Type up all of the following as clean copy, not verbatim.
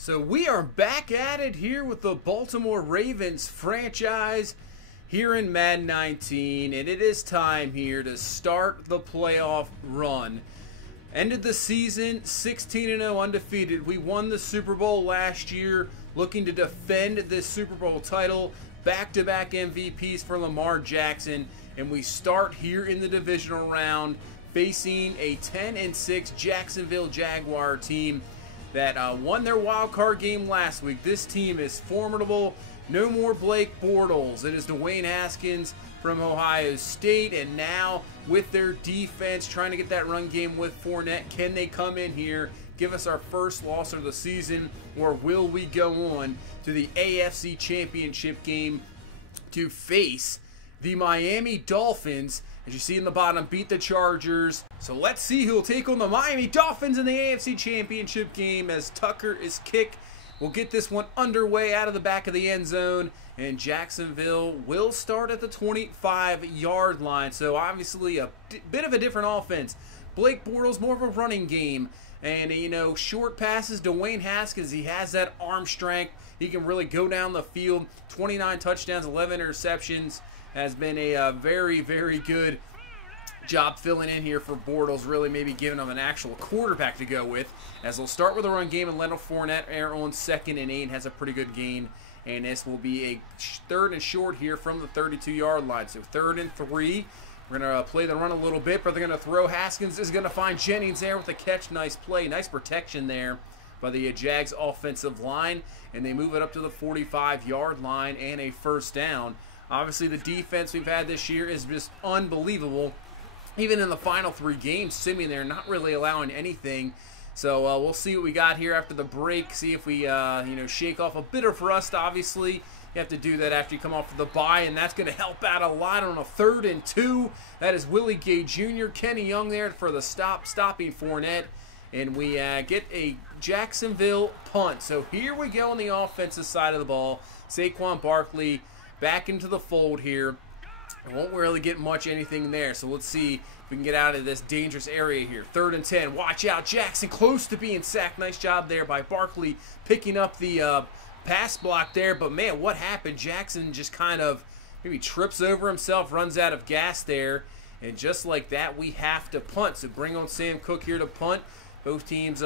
So we are back at it here with the Baltimore Ravens franchise here in Madden 19, and it is time here to start the playoff run. Ended the season 16-0 undefeated. We won the Super Bowl last year, looking to defend this Super Bowl title. Back-to-back MVPs for Lamar Jackson, and we start here in the divisional round facing a 10-6 Jacksonville Jaguar team that won their wild card game last week. This team is formidable. No more Blake Bortles. It is Dwayne Haskins from Ohio State, and now with their defense trying to get that run game with Fournette, can they come in here, give us our first loss of the season, or will we go on to the AFC Championship game to face the Miami Dolphins? As you see in the bottom, beat the Chargers. So let's see who will take on the Miami Dolphins in the AFC Championship game as Tucker is kick. We'll get this one underway out of the back of the end zone, and Jacksonville will start at the 25-yard line. So obviously a bit of a different offense. Blake Bortles more of a running game, and short passes. Dwayne Haskins, he has that arm strength. He can really go down the field. 29 touchdowns, 11 interceptions. Has been a very, very good job filling in here for Bortles, really maybe giving him an actual quarterback to go with. As they'll start with a run game, and Leonard Fournette on 2nd and 8 has a pretty good gain. And this will be a 3rd and short here from the 32-yard line. So 3rd and 3. We're going to play the run a little bit, but they're going to throw. Haskins is going to find Jennings there with a catch. Nice play. Nice protection there by the Jags offensive line. And they move it up to the 45-yard line and a first down. Obviously, the defense we've had this year is just unbelievable. Even in the final 3 games, sitting there, not really allowing anything. So we'll see what we got here after the break. See if we, shake off a bit of rust. Obviously, you have to do that after you come off of the bye, and that's going to help out a lot on a 3rd and 2. That is Willie Gay Jr., Kenny Young there for the stopping Fournette, and we get a Jacksonville punt. So here we go on the offensive side of the ball. Saquon Barkley back into the fold here. I won't really get much anything there, so let's see if we can get out of this dangerous area here. 3rd and 10. Watch out, Jackson close to being sacked. Nice job there by Barkley picking up the pass block there, but man, what happened? Jackson just kind of maybe trips over himself, runs out of gas there, and just like that, we have to punt. So bring on Sam Cook here to punt. Both teams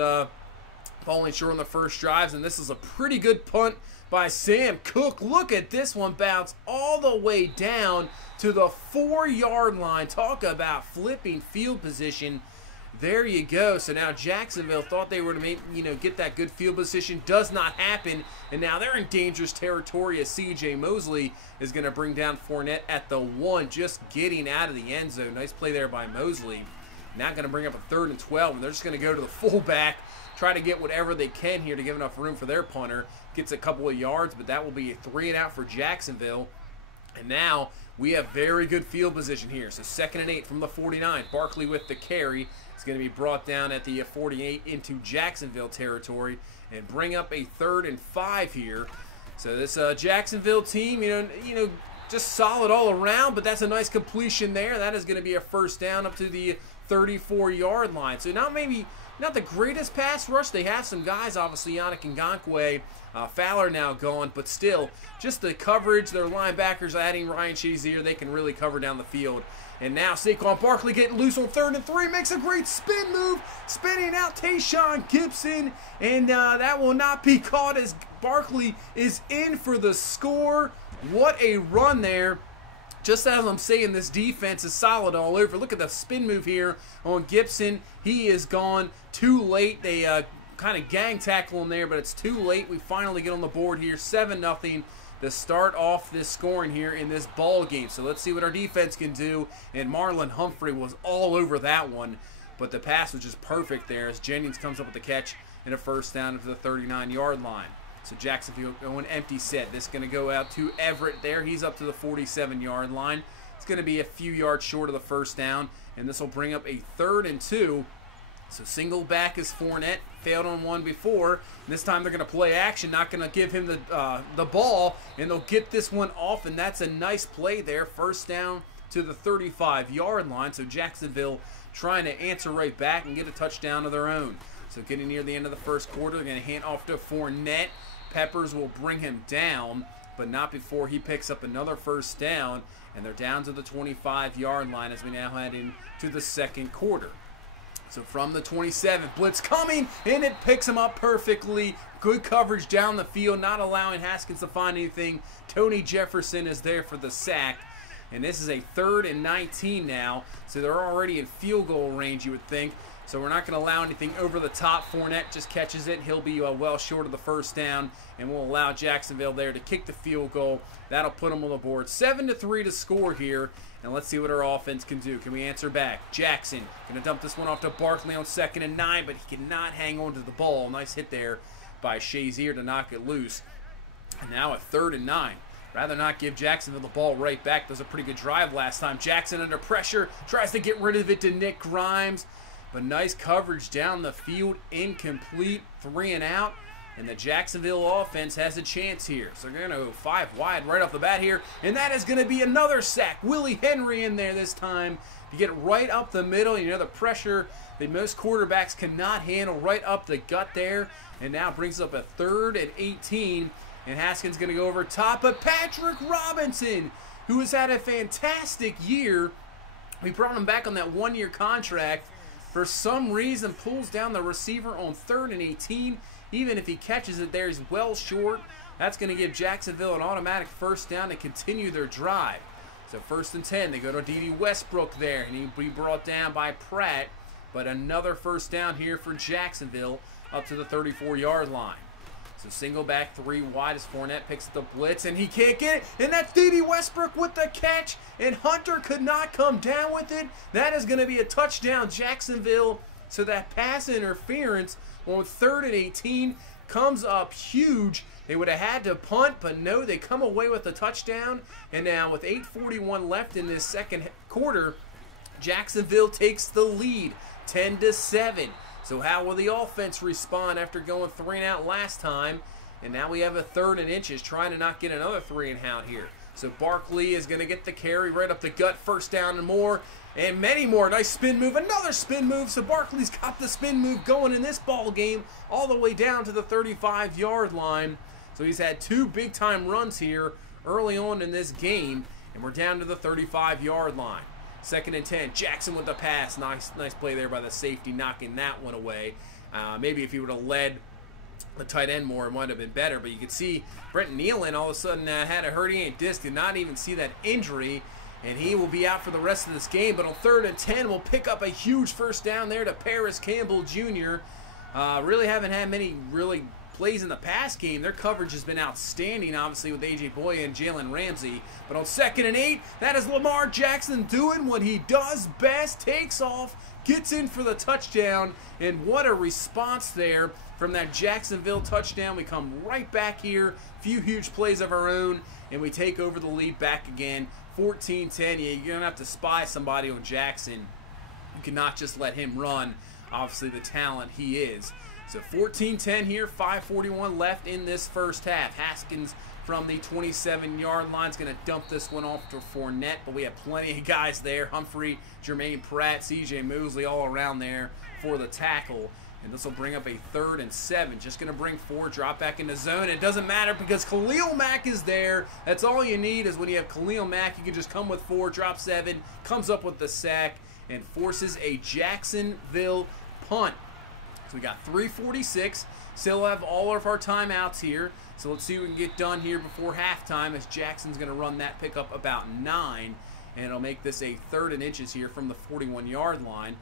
falling short on the first drives, and this is a pretty good punt by Sam Cook. Look at this one bounce all the way down to the 4-yard line. Talk about flipping field position. There you go. So now Jacksonville thought they were to make, get that good field position. Does not happen, and now they're in dangerous territory as C.J. Mosley is going to bring down Fournette at the 1, just getting out of the end zone. Nice play there by Mosley. Now going to bring up a 3rd and 12, and they're just going to go to the fullback, try to get whatever they can here to give enough room for their punter. Gets a couple of yards, but that will be a 3 and out for Jacksonville. And now we have very good field position here. So 2nd and 8 from the 49. Barkley with the carry. It's going to be brought down at the 48 into Jacksonville territory and bring up a 3rd and 5 here. So this Jacksonville team, just solid all around, but that's a nice completion there. That is going to be a first down up to the 34-yard line. So now maybe not the greatest pass rush. They have some guys, obviously, Yannick Ngakoue, Fowler now gone, but still, just the coverage, their linebackers adding Ryan Shazier, they can really cover down the field. And now Saquon Barkley getting loose on 3rd and 3, makes a great spin move, spinning out Tayshaun Gibson, and that will not be caught as Barkley is in for the score. What a run there. Just as I'm saying, this defense is solid all over. Look at the spin move here on Gibson. He is gone too late. They kind of gang tackle him there, but it's too late. We finally get on the board here, 7-0 to start off this scoring here in this ball game. So let's see what our defense can do. And Marlon Humphrey was all over that one, but the pass was just perfect there as Jennings comes up with the catch and a first down to the 39-yard line. So Jacksonville going empty set. This is going to go out to Everett there. He's up to the 47-yard line. It's going to be a few yards short of the first down, and this will bring up a 3rd and 2. So single back is Fournette. Failed on one before. And this time they're going to play action, not going to give him the ball, and they'll get this one off, and that's a nice play there. First down to the 35-yard line. So Jacksonville trying to answer right back and get a touchdown of their own. So getting near the end of the first quarter, they're going to hand off to Fournette. Peppers will bring him down, but not before he picks up another first down, and they're down to the 25-yard line as we now head into the second quarter. So from the 27, blitz coming, and it picks him up perfectly. Good coverage down the field, not allowing Haskins to find anything. Tony Jefferson is there for the sack. And this is a 3rd and 19 now, so they're already in field goal range, you would think. So we're not going to allow anything over the top. Fournette just catches it. He'll be well short of the first down, and we'll allow Jacksonville there to kick the field goal. That'll put them on the board. 7-3 to score here, and let's see what our offense can do. Can we answer back? Jackson going to dump this one off to Barkley on 2nd and 9, but he cannot hang on to the ball. Nice hit there by Shazier to knock it loose. And now a 3rd and 9. Rather not give Jacksonville the ball right back. That was a pretty good drive last time. Jackson under pressure, tries to get rid of it to Nick Grimes. But nice coverage down the field, incomplete, 3 and out. And the Jacksonville offense has a chance here. So they're going to go 5 wide right off the bat here. And that is going to be another sack. Willie Henry in there this time to get right up the middle. You know, the pressure that most quarterbacks cannot handle right up the gut there. And now brings up a 3rd and 18. And Haskins going to go over top of Patrick Robinson, who has had a fantastic year. We brought him back on that 1-year contract. For some reason, pulls down the receiver on 3rd and 18. Even if he catches it there, he's well short. That's going to give Jacksonville an automatic first down to continue their drive. So 1st and 10, they go to D.D. Westbrook there, and he'll be brought down by Pratt. But another first down here for Jacksonville up to the 34-yard line. So single back 3 wide as Fournette picks the blitz, and he can't get it. And that's D.D. Westbrook with the catch, and Hunter could not come down with it. That is going to be a touchdown, Jacksonville. So that pass interference on 3rd and 18 comes up huge. They would have had to punt, but no, they come away with a touchdown. And now with 8:41 left in this second quarter, Jacksonville takes the lead, 10-7. So how will the offense respond after going 3 and out last time? And now we have a 3rd and inches, trying to not get another 3 and out here. So Barkley is going to get the carry right up the gut, first down and more, and many more. Nice spin move, another spin move. So Barkley's got the spin move going in this ball game all the way down to the 35-yard line. So he's had 2 big-time runs here early on in this game, and we're down to the 35-yard line. 2nd and 10, Jackson with the pass. Nice play there by the safety, knocking that one away. Maybe if he would have led the tight end more, it might have been better. But you could see Brent Nealon all of a sudden had a herniated disc, did not even see that injury, and he will be out for the rest of this game. But on 3rd and 10, we'll pick up a huge first down there to Paris Campbell Jr. Really haven't had many plays in the pass game. Their coverage has been outstanding, obviously, with A.J. Boye and Jalen Ramsey. But on 2nd and 8, that is Lamar Jackson doing what he does best, takes off, gets in for the touchdown, and what a response there from that Jacksonville touchdown. We come right back here, few huge plays of our own, and we take over the lead back again, 14-10. Yeah, you're going to have to spy somebody on Jackson. You cannot just let him run, obviously, the talent he is. So 14-10 here, 5:41 left in this first half. Haskins from the 27-yard line is going to dump this one off to Fournette, but we have plenty of guys there. Humphrey, Jermaine Pratt, C.J. Mosley all around there for the tackle. And this will bring up a 3rd and 7. Just going to bring 4, drop back into zone. It doesn't matter because Khalil Mack is there. That's all you need is when you have Khalil Mack, you can just come with 4, drop 7, comes up with the sack, and forces a Jacksonville punt. So we got 3:46. Still have all of our timeouts here. So let's see what we can get done here before halftime as Jackson's going to run that pickup about 9. And it'll make this a 3rd and inches here from the 41-yard line.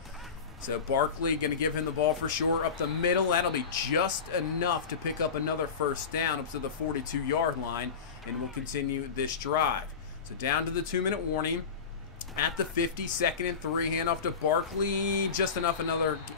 So Barkley going to give him the ball for sure up the middle. That'll be just enough to pick up another first down up to the 42-yard line. And we'll continue this drive. So down to the 2-minute warning. At the 50, 2nd and 3, handoff to Barkley, just enough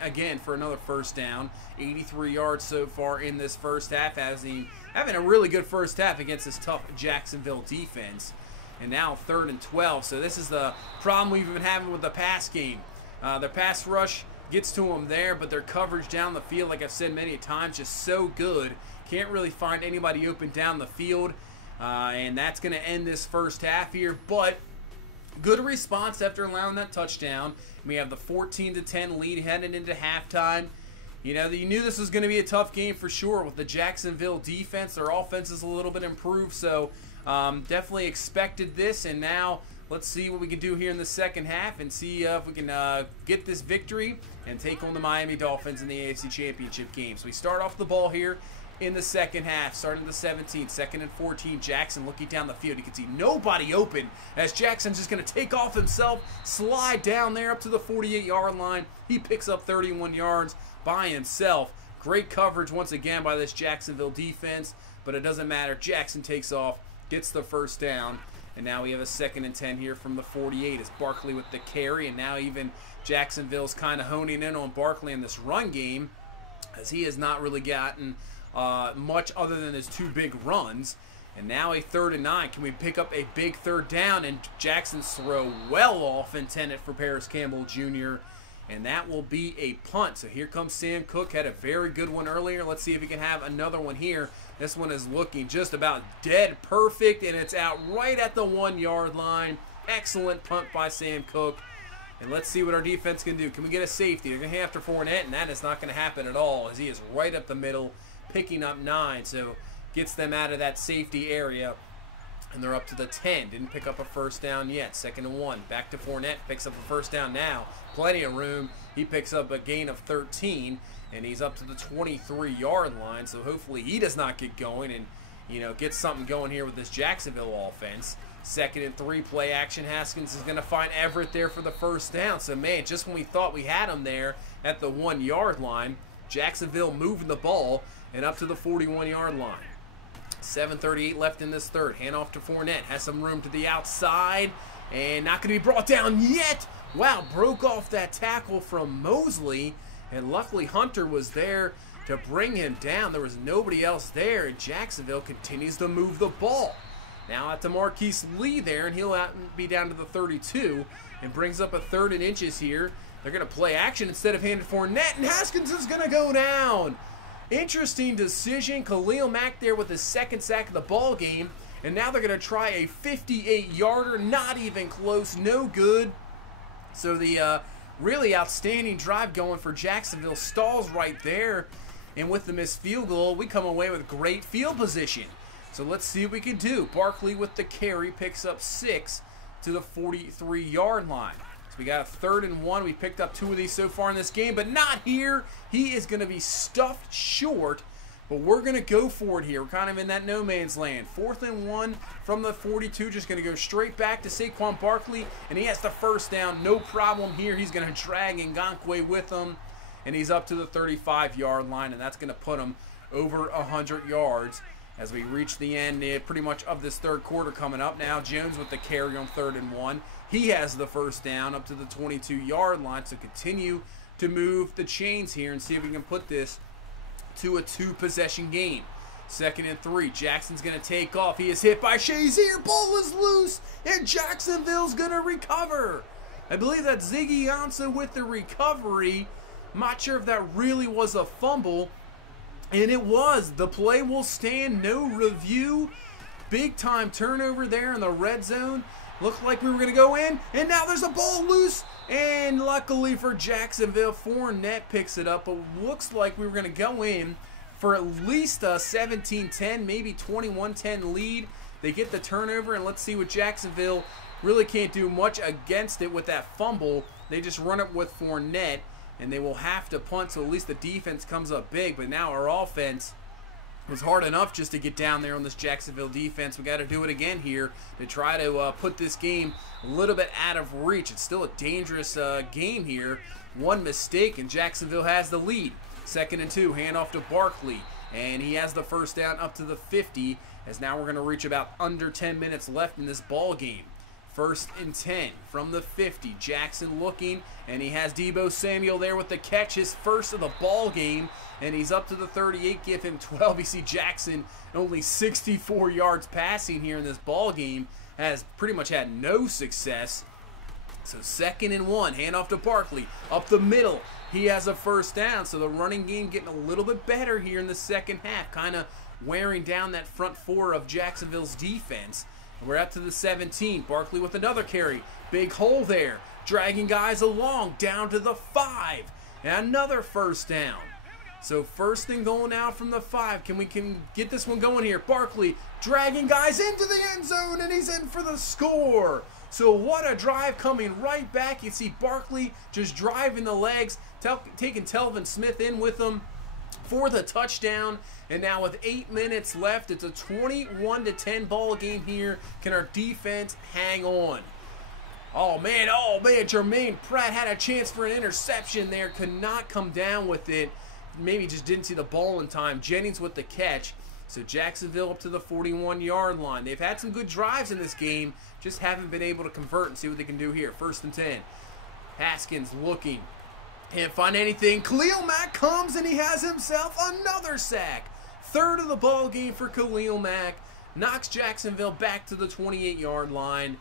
again for another first down. 83 yards so far in this first half, having a really good first half against this tough Jacksonville defense. And now 3rd and 12, so this is the problem we've been having with the pass game. Their pass rush gets to them there, but their coverage down the field, like I've said many times, just so good. Can't really find anybody open down the field, and that's going to end this first half here, but good response after allowing that touchdown. We have the 14-10 lead heading into halftime. You know, you knew this was going to be a tough game for sure with the Jacksonville defense. Their offense is a little bit improved, so definitely expected this. And now let's see what we can do here in the second half and see if we can get this victory and take on the Miami Dolphins in the AFC Championship game. So we start off the ball here in the second half, starting the 17th, 2nd and 14. Jackson looking down the field. You can see nobody open as Jackson's just going to take off himself, slide down there up to the 48-yard line. He picks up 31 yards by himself. Great coverage once again by this Jacksonville defense, but it doesn't matter. Jackson takes off, gets the first down, and now we have a 2nd and 10 here from the 48 as Barkley with the carry, and now even Jacksonville's kind of honing in on Barkley in this run game as he has not really gotten much other than his 2 big runs. And now a 3rd and 9. Can we pick up a big 3rd down? And Jackson's throw well off, intended for Paris Campbell Jr., and that will be a punt. So here comes Sam Cook. Had a very good one earlier. Let's see if he can have another one here. This one is looking just about dead perfect, and it's out right at the 1-yard line. Excellent punt by Sam Cook. And let's see what our defense can do. Can we get a safety? They're going to have to Fournette, and that is not going to happen at all as he is right up the middle, picking up 9. So gets them out of that safety area. And they're up to the 10. Didn't pick up a first down yet. 2nd and 1. Back to Fournette. Picks up a first down now. Plenty of room. He picks up a gain of 13. And he's up to the 23-yard line. So hopefully he does not get going and, you know, get something going here with this Jacksonville offense. 2nd and 3. Play action. Haskins is going to find Everett there for the first down. So, man, just when we thought we had him there at the 1-yard line, Jacksonville moving the ball and up to the 41-yard line. 7:38 left in this third. Handoff to Fournette. Has some room to the outside. And not going to be brought down yet. Wow, broke off that tackle from Mosley. And luckily Hunter was there to bring him down. There was nobody else there. And Jacksonville continues to move the ball. Now at the Marquise Lee there. And he'll be down to the 32. And brings up a 3rd and inches here. They're going to play action instead of handing Fournette. And Haskins is going to go down. Interesting decision. Khalil Mack there with his 2nd sack of the ball game. And now they're going to try a 58-yarder. Not even close. No good. So the really outstanding drive going for Jacksonville stalls right there. And with the missed field goal, we come away with great field position. So let's see what we can do. Barkley with the carry picks up 6 to the 43-yard line. So we got a 3rd and 1. We picked up 2 of these so far in this game, but not here. He is going to be stuffed short, but we're going to go for it here. We're kind of in that no man's land. 4th and 1 from the 42. Just going to go straight back to Saquon Barkley, and he has the first down. No problem here. He's going to drag Ngakoue with him, and he's up to the 35-yard line, and that's going to put him over 100 yards. As we reach the end pretty much of this third quarter coming up now. Jones with the carry on 3rd and 1. He has the first down up to the 22-yard line. So continue to move the chains here and see if we can put this to a 2-possession game. 2nd and 3. Jackson's going to take off. He is hit by Shazier. Ball is loose, and Jacksonville's going to recover. I believe that's Ziggy Ansah with the recovery. I'm not sure if that really was a fumble. And it was. The play will stand. No review. Big time turnover there in the red zone. Looked like we were going to go in. And now there's a ball loose. And luckily for Jacksonville, Fournette picks it up. But looks like we were going to go in for at least a 17-10, maybe 21-10 lead. They get the turnover. And let's see what Jacksonville really can't do much against it with that fumble. They just run it with Fournette. And they will have to punt, so at least the defense comes up big. But now our offense was hard enough just to get down there on this Jacksonville defense. We got to do it again here to try to put this game a little bit out of reach. It's still a dangerous game here. One mistake, and Jacksonville has the lead. 2nd and 2, handoff to Barkley. And he has the first down up to the 50, as now we're going to reach about under 10 minutes left in this ball game. 1st and 10 from the 50. Jackson looking, and he has Deebo Samuel there with the catch, his first of the ball game, and he's up to the 38. Give him 12. You see Jackson only 64 yards passing here in this ball game, has pretty much had no success. So 2nd and 1, handoff to Barkley, up the middle. He has a first down, so the running game getting a little bit better here in the second half, kind of wearing down that front 4 of Jacksonville's defense. We're up to the 17. Barkley with another carry. Big hole there. Dragging guys along down to the 5. And another first down. So first thing going out from the 5. Can we get this one going here? Barkley dragging guys into the end zone, and he's in for the score. So what a drive coming right back. You see Barkley just driving the legs, taking Telvin Smith in with him for the touchdown. And now with 8 minutes left, it's a 21-10 ball game here. Can our defense hang on? Oh man, Jermaine Pratt had a chance for an interception there. Could not come down with it. Maybe just didn't see the ball in time. Jennings with the catch. So Jacksonville up to the 41-yard line. They've had some good drives in this game, just haven't been able to convert and see what they can do here. 1st and 10. Haskins looking. Can't find anything. Khalil Mack comes and he has himself another sack. 3rd of the ball game for Khalil Mack. Knocks Jacksonville back to the 28-yard line.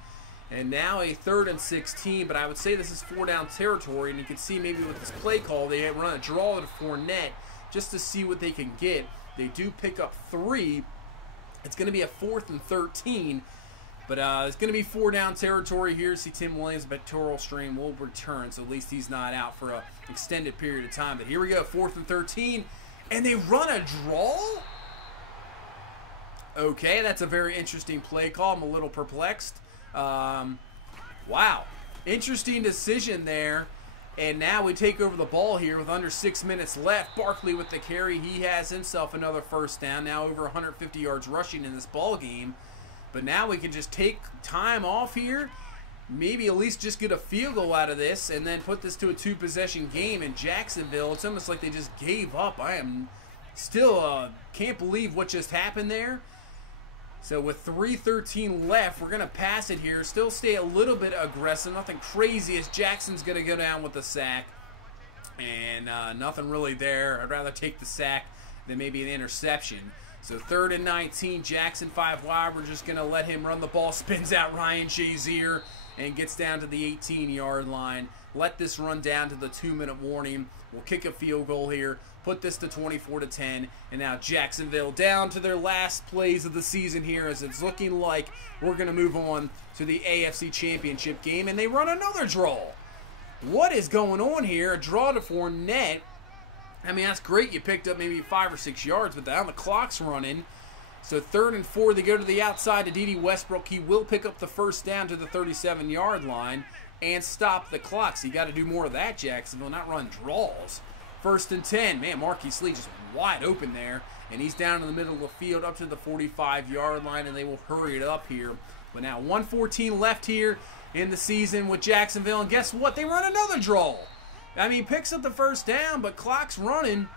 And now a 3rd and 16, but I would say this is 4-down territory, and you can see maybe with this play call, they run a draw to Fournette just to see what they can get. They do pick up 3. It's going to be a 4th and 13, but it's going to be 4-down territory here. See Tim Williams' pectoral strain will return, so at least he's not out for an extended period of time. But here we go, 4th and 13, and they run a draw? Okay, that's a very interesting play call. I'm a little perplexed. Wow, interesting decision there. And now we take over the ball here with under 6 minutes left. Barkley with the carry. He has himself another 1st down. Now over 150 yards rushing in this ball game. But now we can just take time off here. Maybe at least just get a field goal out of this and then put this to a 2-possession game in Jacksonville. It's almost like they just gave up. I am still can't believe what just happened there. So with 3:13 left, we're going to pass it here. Still stay a little bit aggressive. Nothing crazy as Jackson's going to go down with the sack. And nothing really there. I'd rather take the sack than maybe an interception. So 3rd and 19, Jackson 5 wide. We're just going to let him run the ball. Spins out Ryan Shazier and gets down to the 18-yard line. Let this run down to the 2-minute warning. We'll kick a field goal here. Put this to 24-10, and now Jacksonville down to their last plays of the season here as it's looking like we're going to move on to the AFC Championship game, and they run another draw. What is going on here? A draw to Fournette. I mean, that's great. You picked up maybe 5 or 6 yards, but now the clock's running. So 3rd and 4, they go to the outside to D.D. Westbrook. He will pick up the 1st down to the 37-yard line and stop the clock. So you got to do more of that, Jacksonville, not run draws. 1st and 10. Man, Marquise Lee just wide open there. And he's down in the middle of the field up to the 45-yard line, and they will hurry it up here. But now 1:14 left here in the season with Jacksonville. And guess what? They run another draw. I mean, picks up the 1st down, but clock's running.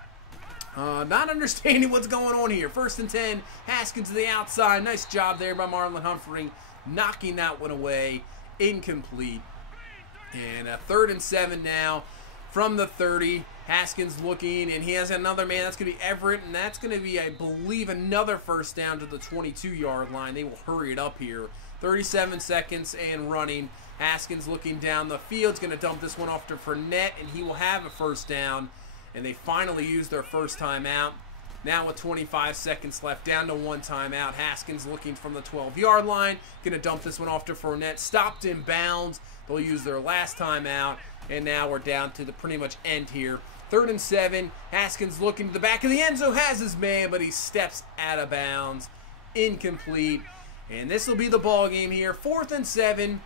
Not understanding what's going on here. 1st and 10. Haskins to the outside. Nice job there by Marlon Humphrey. Knocking that one away. Incomplete. And 3rd and 7 now from the 30. Haskins looking, and he has another man. That's going to be Everett, and that's going to be, I believe, another 1st down to the 22-yard line. They will hurry it up here. 37 seconds and running. Haskins looking down the field. He's going to dump this one off to Fournette, and he will have a 1st down. And they finally use their 1st timeout. Now with 25 seconds left, down to 1 timeout. Haskins looking from the 12-yard line. Going to dump this one off to Fournette. Stopped in bounds. They'll use their last timeout. And now we're down to the pretty much end here. 3rd and 7. Haskins looking to the back of the end zone. Has his man, but he steps out of bounds. Incomplete. And this will be the ball game here. 4th and 7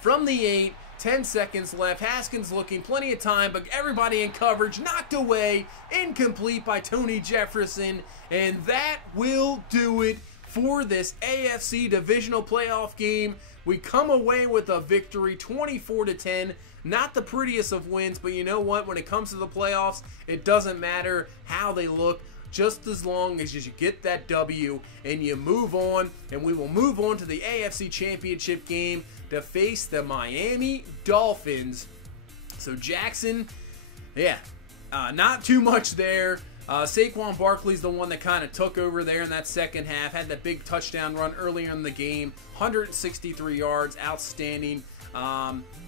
from the 8. 10 seconds left. Haskins looking, plenty of time, but everybody in coverage. Knocked away. Incomplete by Tony Jefferson. And that will do it for this AFC Divisional Playoff game. We come away with a victory, 24-10. Not the prettiest of wins, but you know what? When it comes to the playoffs, it doesn't matter how they look, just as long as you get that W and you move on. And we will move on to the AFC Championship game to face the Miami Dolphins. So Jackson, yeah, not too much there. Saquon Barkley's the one that kind of took over there in that second half. Had that big touchdown run earlier in the game. 163 yards, outstanding.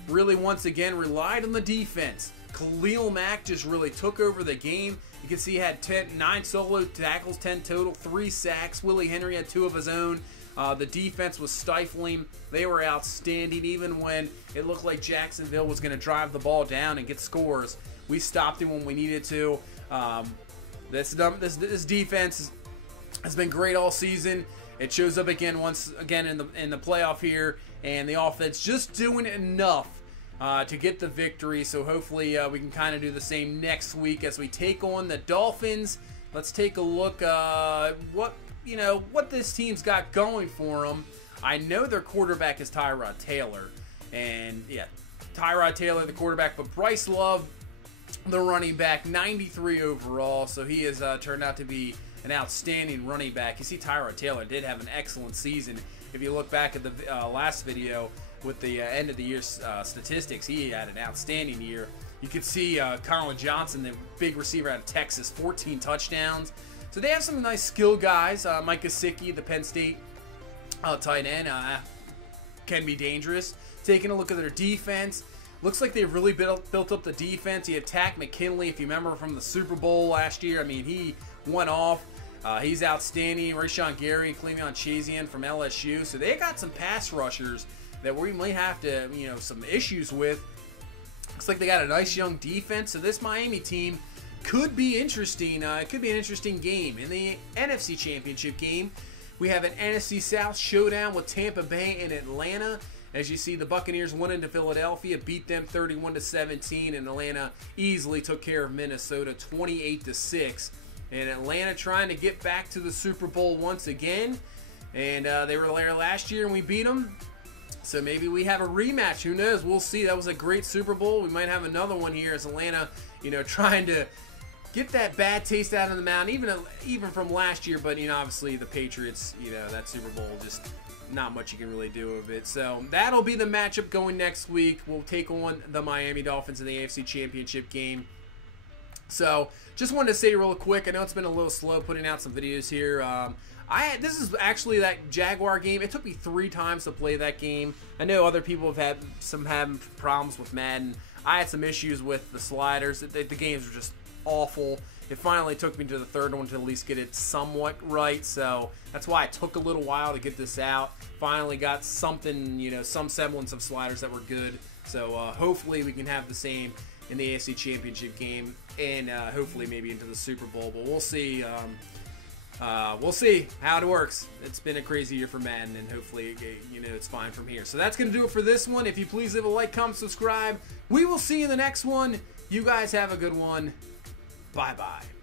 Really, once again, relied on the defense. Khalil Mack just really took over the game. You can see he had 9 solo tackles, 10 total, 3 sacks. Willie Henry had 2 of his own. The defense was stifling. They were outstanding even when it looked like Jacksonville was going to drive the ball down and get scores. We stopped him when we needed to. This defense has been great all season. It shows up once again in the playoff here, and the offense just doing enough to get the victory. So hopefully we can kind of do the same next week as we take on the Dolphins. Let's take a look what this team's got going for them. I know their quarterback is Tyrod Taylor, and yeah, Tyrod Taylor the quarterback, but Bryce Love the running back, 93 overall. So he has turned out to be an outstanding running back. You see, Tyrod Taylor did have an excellent season. If you look back at the last video with the end of the year statistics, he had an outstanding year. You could see Colin Johnson, the big receiver out of Texas, 14 touchdowns. So they have some nice skill guys. Mike Gesicki, the Penn State tight end, can be dangerous. Taking a look at their defense, looks like they really built up the defense. You attacked McKinley, if you remember from the Super Bowl last year. I mean, he went off. He's outstanding. Rashawn Gary and Cleveon Chazian from LSU. So they got some pass rushers that we might have to, some issues with. Looks like they got a nice young defense. So this Miami team could be interesting. It could be an interesting game. In the NFC Championship game, we have an NFC South showdown with Tampa Bay and Atlanta. As you see, the Buccaneers went into Philadelphia, beat them 31-17, and Atlanta easily took care of Minnesota 28-6. And Atlanta trying to get back to the Super Bowl once again. And they were there last year and we beat them. So maybe we have a rematch. Who knows? We'll see. That was a great Super Bowl. We might have another one here as Atlanta, trying to get that bad taste out of the mouth, even from last year. But, obviously the Patriots, that Super Bowl, just not much you can really do with it. So that'll be the matchup going next week. We'll take on the Miami Dolphins in the AFC Championship game. So just wanted to say real quick, I know it's been a little slow putting out some videos here. This is actually that Jaguar game. It took me 3 times to play that game. I know other people have had problems with Madden. I had some issues with the sliders. The games were just awful. It finally took me to the third one to at least get it somewhat right. So that's why it took a little while to get this out. Finally got something, some semblance of sliders that were good. So hopefully we can have the same in the AFC Championship game, and hopefully maybe into the Super Bowl. But we'll see. We'll see how it works. It's been a crazy year for Madden, and hopefully, it's fine from here. So that's going to do it for this one. If you please leave a like, comment, subscribe. We will see you in the next one. You guys have a good one. Bye-bye.